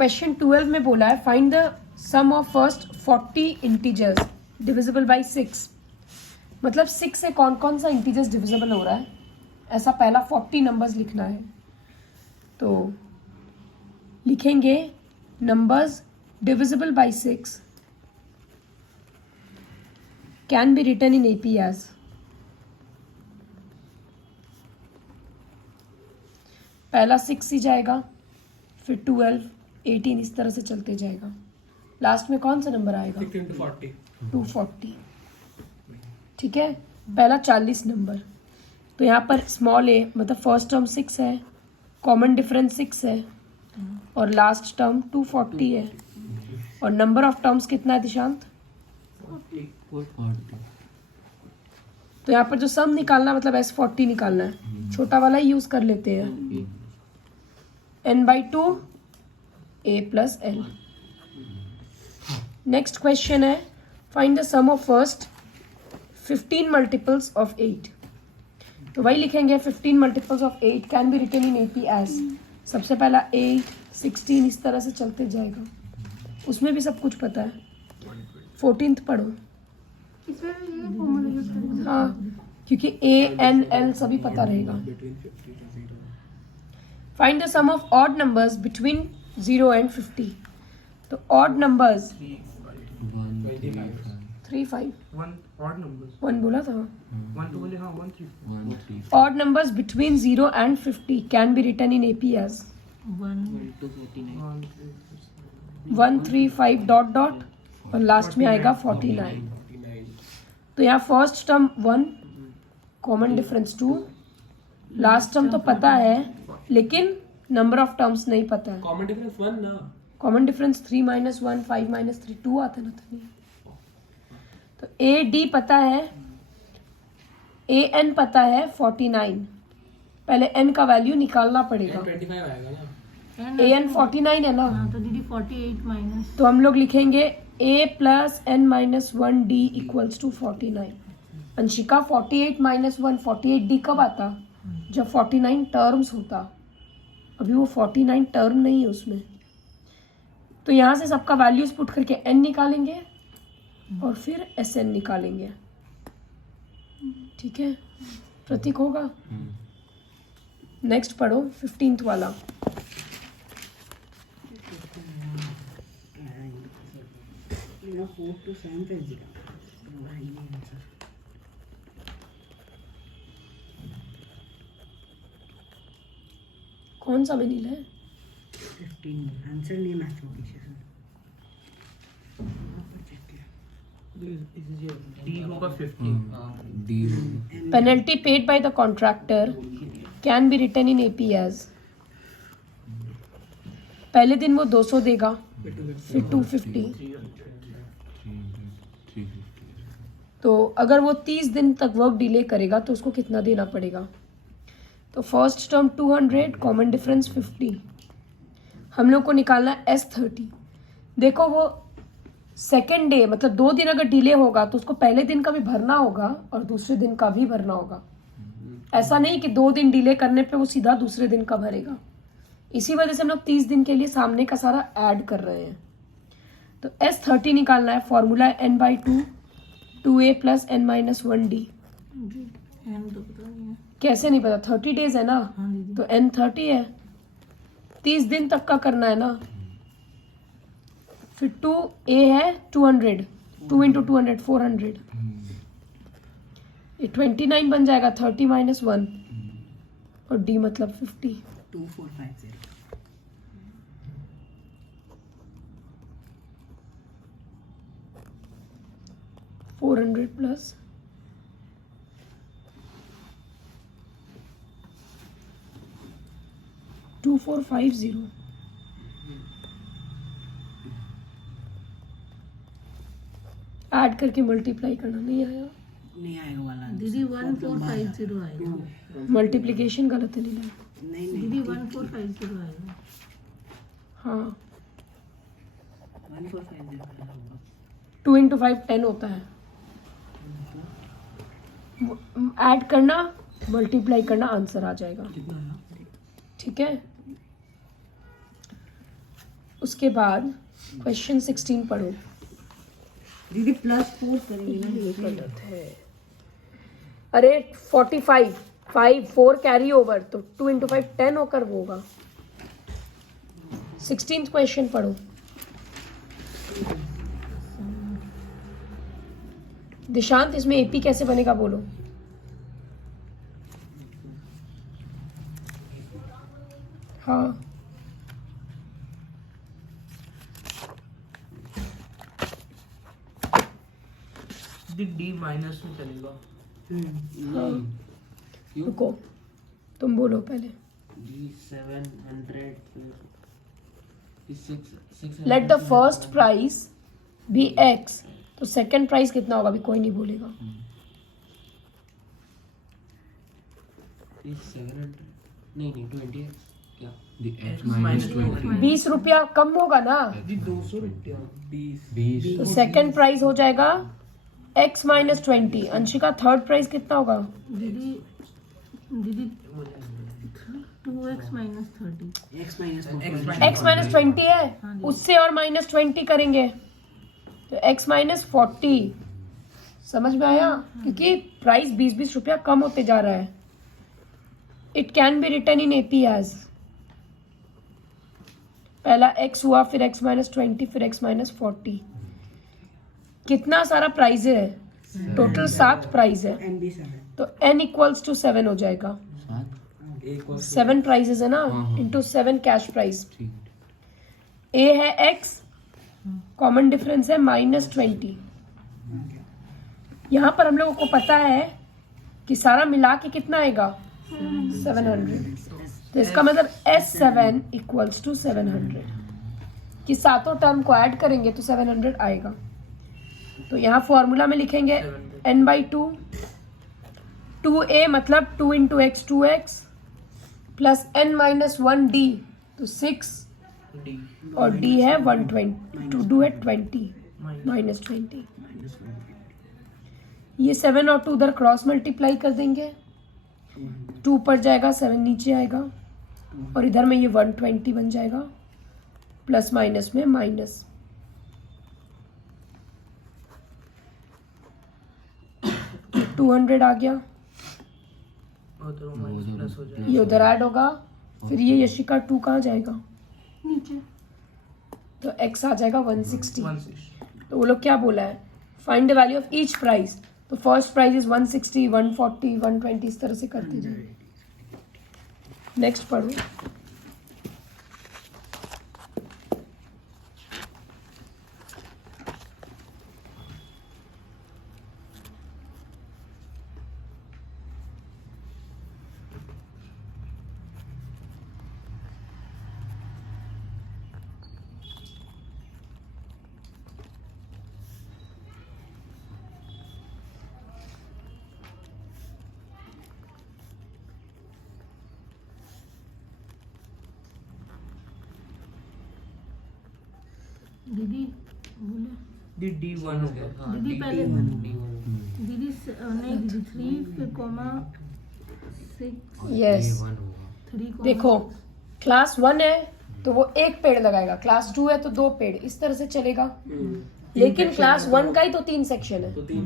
Question 12 में बोला है find the sum of first 40 integers divisible by 6। मतलब 6 से कौन कौन सा इंटीजर्स डिविजिबल हो रहा है, ऐसा पहला 40 नंबर्स लिखना है। तो लिखेंगे numbers divisible by 6 can be written in AP as पहला 6 ही जाएगा, फिर 12, 18 इस तरह से चलते जाएगा। लास्ट में कौन सा नंबर आएगा? 240। ठीक है, पहला 40 नंबर। तो यहाँ पर स्मॉल ए मतलब फर्स्ट टर्म 6 है, कॉमन डिफरेंस 6 है और लास्ट टर्म 240 है। और नंबर ऑफ टर्म्स कितना है दिशांत? 40। तो यहाँ पर जो सम निकालना मतलब S40 निकालना है, छोटा वाला ही यूज कर लेते हैं। n/2 a plus l। Next question है find the sum of first 15 multiples of 8। तो वही लिखेंगे 15 multiples of 8 can be written in AP as. सबसे पहला 8, 16 इस तरह से चलते जाएगा। उसमें भी सब कुछ पता है। 14th पढ़ो। हाँ, क्योंकि A, N, L सभी पता रहेगा। Find the sum of odd numbers between 0 and 50। तो ऑड नंबर्स 3, 5, 1 बोला था। Odd numbers between 0 and 50 can be written in AP as 1, 3, 5 dot dot और लास्ट में आएगा 49। तो यहाँ first term 1, common difference 2, last term तो पता है लेकिन नंबर ऑफ टर्म्स नहीं पता है। कॉमन डिफरेंस 1 ना, कॉमन डिफरेंस 3 - 1, 5 - 3, 2 आता ना। तो ए डी पता है, ए एन पता है 49। पहले एन का वैल्यू निकालना पड़ेगा। 25 आएगा ना। ए एन 49 है ना। तो दीदी 48 माइनस, तो हम लोग लिखेंगे a + n-1d = 49। अंशिका 48 - 1, 48d कब आता? जब 49 टर्म्स होता। अभी वो 49 टर्म नहीं है उसमें। तो यहाँ से सबका वैल्यूज पुट करके n निकालेंगे और फिर Sn निकालेंगे। ठीक है, प्रतीक होगा। नेक्स्ट पढ़ो 15th वाला। कौन सा मिनिल है? 15 आंसर नहीं मैच हो पीछे से। डी होगा 50। D penalty paid by the contractor can be written in AP as. पहले दिन वो 200 देगा, फिर 250। तो अगर वो 30 दिन तक वर्क डिले करेगा तो उसको कितना देना पड़ेगा? तो फर्स्ट टर्म 200, कॉमन डिफरेंस 50। हम लोग को निकालना है S30। देखो वो सेकेंड डे मतलब 2 दिन अगर डिले होगा तो उसको पहले दिन का भी भरना होगा और दूसरे दिन का भी भरना होगा। ऐसा नहीं कि 2 दिन डिले करने पे वो सीधा दूसरे दिन का भरेगा। इसी वजह से हम लोग 30 दिन के लिए सामने का सारा ऐड कर रहे हैं। तो S30 निकालना है। फॉर्मूला है n/2 2a + n-1d। एम तो पता नहीं है। कैसे नहीं पता? 30 डेज है ना। हाँ दीदी। तो n 30 है, 30 दिन तक का करना है ना। फिर 2a है 200, 2 × 200 400। ये 29 बन जाएगा। 30 - 1 और d मतलब 50। 2450 400 प्लस 2450। ऐड करके मल्टीप्लाई करना नहीं आया। नहीं आएगा वाला दीदी 1450 आएगा। मल्टीप्लिकेशन गलत है नीला। नहीं दीदी 1450 आएगा। हाँ, 1450 2 × 5 10 होता है। ऐड करना, मल्टीप्लाई करना, आंसर आ जाएगा। कितना है? ठीक है। उसके बाद क्वेश्चन 16 पढ़ो। दीदी +4 करेंगे ना ये गलत है। अरे 45 5 4 कैरी ओवर, तो 2 इंटू 5 10 होकर वो होगा। 16th क्वेश्चन पढ़ो। दिशांत, इसमें एपी कैसे बनेगा बोलो। हाँ, डी माइनस में चलेगा। हाँ, रुको, तुम बोलो पहले। Let the first price be X, तो सेकंड प्राइस कितना होगा अभी कोई नहीं बोलेगा। 20 रुपया कम होगा ना, जी 200 रुपया 20 तो सेकंड प्राइस हो जाएगा x minus 20। Anshika, third price कितना होगा। दीदी 2x minus 30। x minus x minus 20 है, उससे और माइनस 20 करेंगे तो x माइनस 40। समझ में आया, क्योंकि प्राइस 20-20 रुपया कम होते जा रहा है। It can be written in AP as पहला x हुआ, फिर x माइनस 20, फिर x माइनस 40। कितना सारा प्राइज है, टोटल 7 प्राइज है, n भी 7 तो n इक्वल्स टू 7 हो जाएगा। 7 प्राइजेस है ना, इंटू 7 कैश प्राइस। a है x, कॉमन डिफरेंस है -20। यहाँ पर हम लोगों को पता है कि सारा मिला के कितना आएगा 700, तो इसका मतलब S7 इक्वल्स टू 700 कि सातों टर्म को ऐड करेंगे तो 700 आएगा। तो यहाँ फॉर्मूला में लिखेंगे n/2, 2a मतलब 2 into x 2x plus n-1d तो 6 डी और d है 120, टू डू है 20 -20। ये 7 और 2 उधर क्रॉस मल्टीप्लाई कर देंगे, 2 ऊपर जाएगा 7 नीचे आएगा, और इधर में ये 120 बन जाएगा, प्लस माइनस में माइनस। तो 200 आ गया, उधर माइनस प्लस हो जाएगा। ये उधर ऐड होगा, फिर ये यशिका 2 कहाँ जाएगा नीचे। तो x आ जाएगा 160। 160 तो वो लोग क्या बोला है, find the value of each price. तो फर्स्ट प्राइस इज 160, 140, 120, इस तरह से करते जाए। नेक्स्ट पढ़ो। दीदी बोले दी डी 1 हो गया। हाँ, दीदी D1 पहले D1 दीदी नहीं दीदी 3 फिर कॉमा 6 यस 3 देखो, क्लास 1 है तो वो एक पेड़ लगाएगा, क्लास 2 है तो 2 पेड़, इस तरह से चलेगा। लेकिन क्लास 1 का ही तो 3 सेक्शन है, तो 3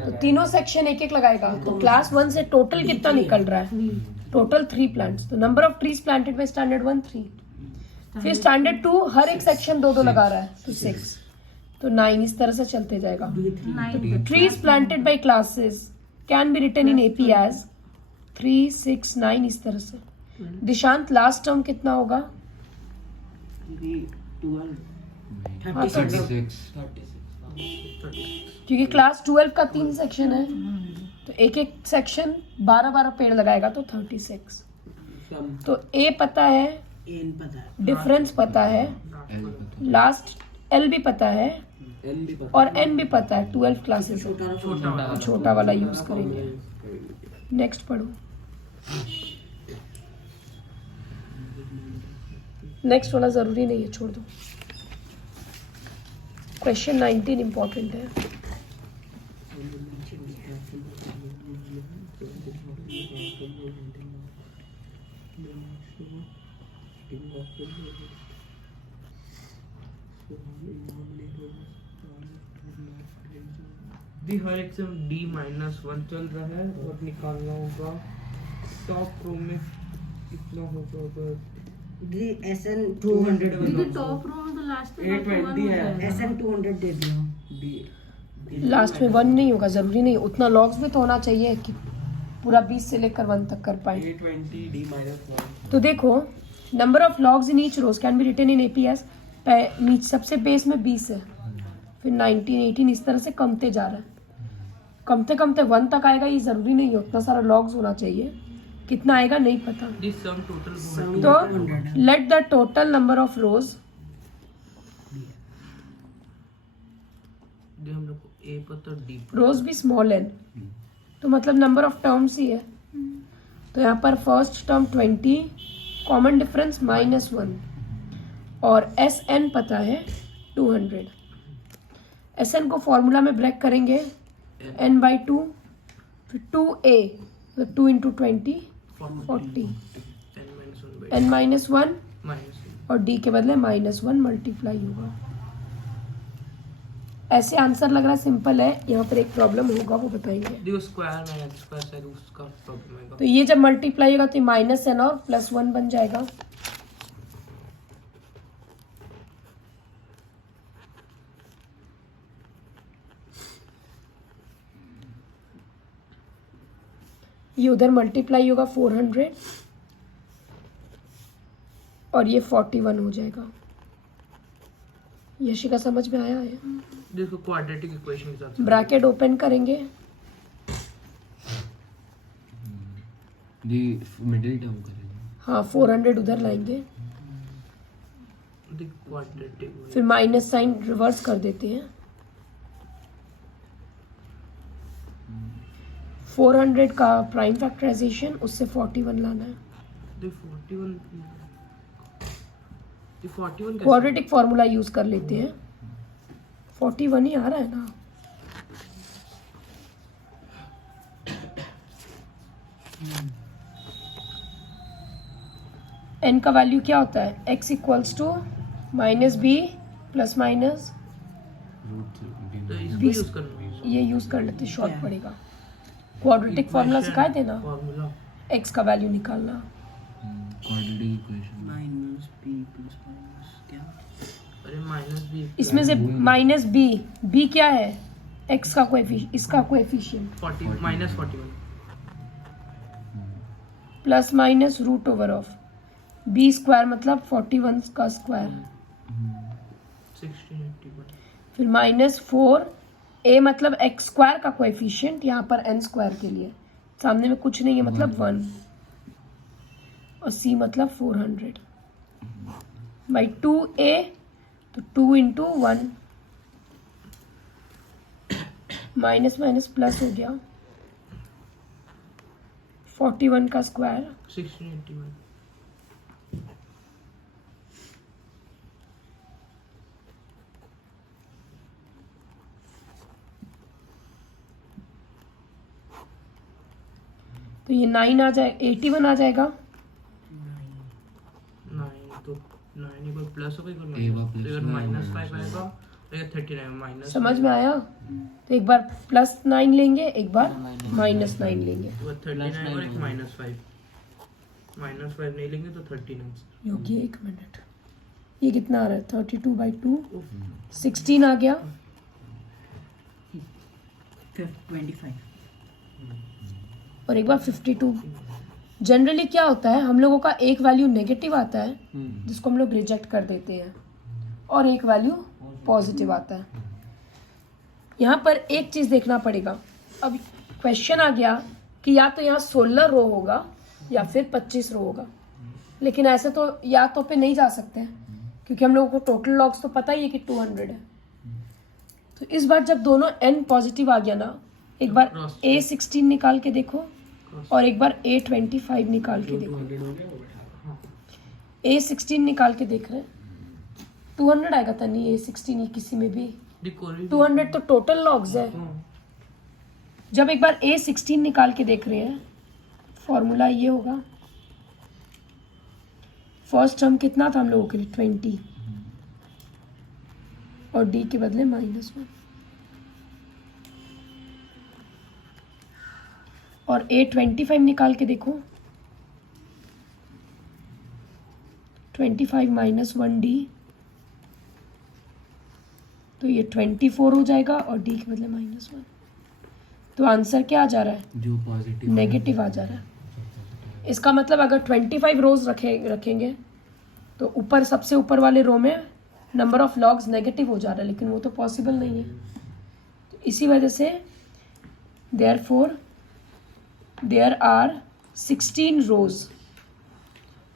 तो तीनों सेक्शन एक एक लगाएगा। तो क्लास 1 से टोटल कितना निकल रहा है, टोटल 3 प्लांट्स। तो number of trees planted by standard 1 3, फिर स्टैंडर्ड 2 हर एक सेक्शन 2 लगा रहा है तो 6, तो 9, इस तरह से चलते जाएगा। 9 trees planted by classes can be written in AP as 3 6 9, इस तरह से। दिशांत, लास्ट टर्म कितना होगा। 36 क्योंकि क्लास 12 का 3 सेक्शन है, तो एक एक सेक्शन 12 पेड़ लगाएगा तो 36। तो ए पता है, n पता है, डिफरेंस पता है, लास्ट एल भी पता है, एन भी पता और एन भी पता है। 12 क्लासेस है, छोटा छोटा वाला यूज करेंगे। नेक्स्ट पढ़ो। नेक्स्ट वाला जरूरी नहीं है, छोड़ दो। क्वेश्चन 19 इंपॉर्टेंट है। दी हर एग्जाम D-1 चल रहा है और निकालना होगा टॉप रो में कितना होगा अगर दीदी SN 200 दीदी टॉप रो में तो लास्ट में 820 है। SN 200 दे दियो। लास्ट में 1 नहीं होगा, ज़रूरी नहीं, उतना लॉग्स भी तो होना चाहिए कि पूरा 20 से लेकर 1 तक कर पाए। 820 D-1 तो देखो number of logs in each rows can be written in APS। नीचे सबसे बेस में 20 है, फिर 19 18 इस तरह से कमते जा रहा है, कमते कमते 1 तक आएगा। ये ज़रूरी नहीं है उतना सारा लॉग्स होना चाहिए, कितना आएगा नहीं पता। दिस सम टोटल तो let the total number of रोज, हम लोग को A पता D रोज भी स्मॉल है तो मतलब नंबर ऑफ टर्म्स ही है। तो यहाँ पर फर्स्ट टर्म 20, कॉमन डिफरेंस -1 और SN पता है 200। SN को फॉर्मूला में ब्रेक करेंगे n/2, फिर 2a मतलब 2 × 20 40, n-1 और d के बदले -1 मल्टीप्लाई होगा। ऐसे आंसर लग रहा है सिंपल है, यहाँ पर एक प्रॉब्लम होगा वो बताएंगे। दी स्क्वायर में स्क्वायर से उसका प्रॉब्लम है। तो ये जब मल्टीप्लाई होगा तो -n और +1 बन जाएगा। ये उधर मल्टीप्लाई होगा 400 और ये 41 हो जाएगा। यशिका समझ में आया है? देखो क्वाड्रेटिक इक्वेशन के हिसाब से ब्रैकेट ओपन करेंगे, दी मिडिल टर्म करेंगे। हाँ 400 उधर लाएंगे, दी क्वाड्रेटिक फिर माइनस साइन रिवर्स कर देते हैं। 400 का प्राइम फैक्टराइजेशन, उससे 41 लाना है। दी 41 क्वाड्रेटिक फार्मूला यूज कर लेते हैं, 41 ही आ रहा है ना। n का वैल्यू क्या होता है? x = -b + माइनस तो इसको 20 यूज करना है। ये यूज कर लेते, शॉर्ट पड़ेगा। क्वाड्रेटिक फार्मूला सिखाए थे ना, फार्मूला x का वैल्यू निकालना। क्वाड्रेटिक इक्वेशन -p + क्या? अरे -b इसमें से -b क्या है? x का कोएफिशिएंट, इसका कोएफिशिएंट 40 -41 ± √/(b² मतलब 41 का स्क्वायर, 1681 फिर -4a मतलब x² का कोएफिशिएंट, यहाँ पर n² के लिए सामने में कुछ नहीं है मतलब 1, और c मतलब 400 बाई 2a, तो 2 × 1 माइनस माइनस प्लस हो गया, 41 का स्क्वायर 1681 तो ये 9 आ जाए 81 आ जाएगा। 9 तो 9 एक बार प्लस हो गई, एक बार plus अगर होगा, -5 minus आएगा तो 39 माइनस समझ में आया? तो एक बार +9 लेंगे, एक बार -9 लेंगे। तो 39 और एक -5 नहीं लेंगे तो 39 योगी 1 मिनट, ये कितना आ रहा है? 32/2 16 आ गया, 25 और एक बार 52। जनरली क्या होता है, हम लोगों का एक वैल्यू नेगेटिव आता है जिसको हम लोग रिजेक्ट कर देते हैं, और एक वैल्यू पॉजिटिव आता है। यहाँ पर एक चीज़ देखना पड़ेगा। अब क्वेश्चन आ गया कि या तो यहाँ 16 रो होगा या फिर 25 रो होगा, लेकिन ऐसे तो या तो पे नहीं जा सकते हैं क्योंकि हम लोगों को टोटल लॉग्स तो पता ही है कि 200 है। तो इस बार जब दोनों n पॉजिटिव आ गया ना, एक बार A16 निकाल के देखो और एक बार A25 निकाल के देखो। A16 निकाल के देख रहे हैं, 200 आएगा था नहीं A16 ये किसी में भी, 200 तो टोटल लॉग्स है। जब एक बार A16 निकाल के देख रहे हैं, फॉर्मूला ये होगा, फर्स्ट टर्म कितना था हम लोगों के लिए 20, और डी के बदले -1 और A25 निकाल के देखो 25 -1D तो ये 24 हो जाएगा और डी के बदले -1 तो आंसर क्या आ जा रहा है जो पॉजिटिव नेगेटिव आ जा रहा है। इसका मतलब अगर 25 रोज रखेंगे तो ऊपर सबसे ऊपर वाले रो में नंबर ऑफ लॉग्स नेगेटिव हो जा रहा है, लेकिन वो तो पॉसिबल नहीं है। तो इसी वजह से देयरफॉर देयर आर 16 रोज,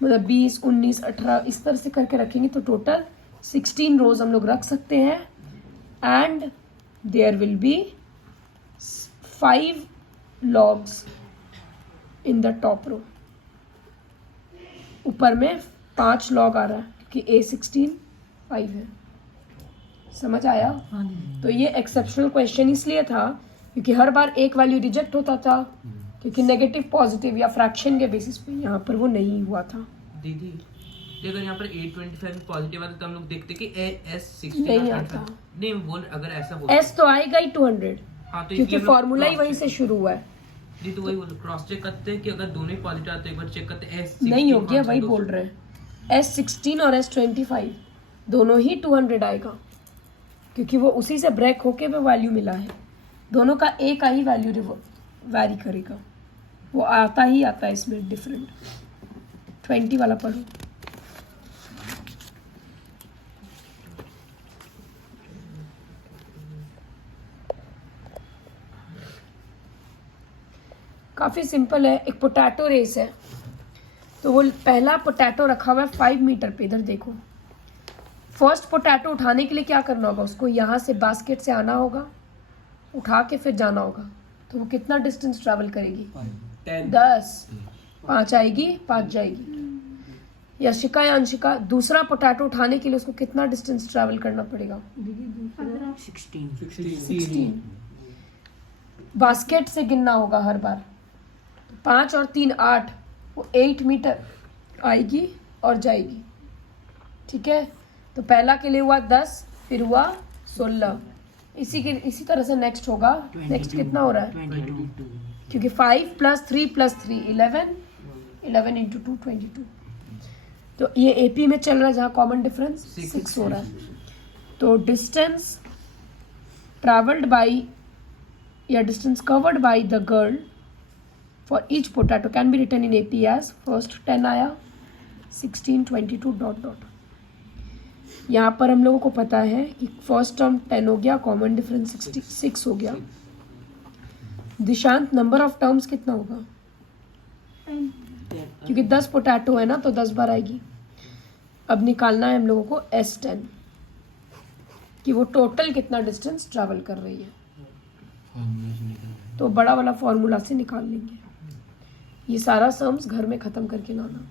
मतलब 20, 19, 18 इस तरह से करके रखेंगे तो टोटल 16 रोज हम लोग रख सकते हैं and there will be 5 logs in the top row. ऊपर में 5 लॉग आ रहा है क्योंकि A16 5 है। समझ आया? हाँ जी। तो ये एक्सेप्शनल क्वेश्चन इसलिए था क्योंकि हर बार एक वैल्यू रिजेक्ट होता था क्योंकि नेगेटिव पॉजिटिव या फ्रैक्शन के बेसिस पे, यहाँ पर वो नहीं हुआ था। दीदी अगर यहाँ पर 825 पॉजिटिव आता तो हम लोग देखते कि S16 नहीं आता। नहीं बोल, अगर ऐसा होता एस तो आएगा ही 200 हाँ तो क्योंकि फॉर्मूला ही वहीं से शुरू हुआ है। जी तो वही बोल क्रॉस चेक करते हैं कि अगर दोनों ही पॉजिटिव आते हैं एक बार चेक करते हैं S16 नहीं हो गया, वही बोल रहे हैं S16 और S25 दोनों ही 200 आएगा क्योंकि वो उसी से ब्रेक होके वो वैल्यू मिला है। दोनों का एक ही वैल्यू वैरी करेगा, वो आता ही आता है इसमें डिफरेंट। 20 वाला पढ़ो। काफ़ी सिंपल है। एक पोटैटो रेस है तो वो पहला पोटैटो रखा हुआ है 5 मीटर पे। इधर देखो, फर्स्ट पोटैटो उठाने के लिए क्या करना होगा, उसको यहाँ से बास्केट से आना होगा, उठा के फिर जाना होगा। तो वो कितना डिस्टेंस ट्रैवल करेगी? 10। 5 आएगी, 5 जाएगी। यशिका या अंशिका, दूसरा पोटैटो उठाने के लिए उसको कितना डिस्टेंस ट्रैवल करना पड़ेगा? 16। बास्केट से गिनना होगा हर बार। 5 और 3 8, वो 8 मीटर आएगी और जाएगी। ठीक है, तो पहला के लिए हुआ 10, फिर हुआ 16। इसी तरह से नेक्स्ट होगा। नेक्स्ट कितना हो रहा है? 22। क्योंकि 5 + 3 + 3 11, 11 × 2 22। तो ये AP में चल रहा है जहाँ कॉमन डिफरेंस 6 हो रहा है। तो डिस्टेंस ट्रैवल्ड बाई या distance covered by the girl for each potato can be written in AP as first 10 आया, 16, 22 ... यहाँ पर हम लोगों को पता है कि फर्स्ट टर्म 10 हो गया, कॉमन डिफरेंस 66 हो गया। दिशांत, नंबर ऑफ टर्म्स कितना होगा? क्योंकि 10 पोटैटो है ना तो 10 बार आएगी। अब निकालना है हम लोगों को S10 कि वो टोटल कितना डिस्टेंस ट्रैवल कर रही है। फॉर्मूला से निकालना है। तो बड़ा वाला फॉर्मूला से निकाल लेंगे। ये सारा सम्स घर में ख़त्म करके लाना।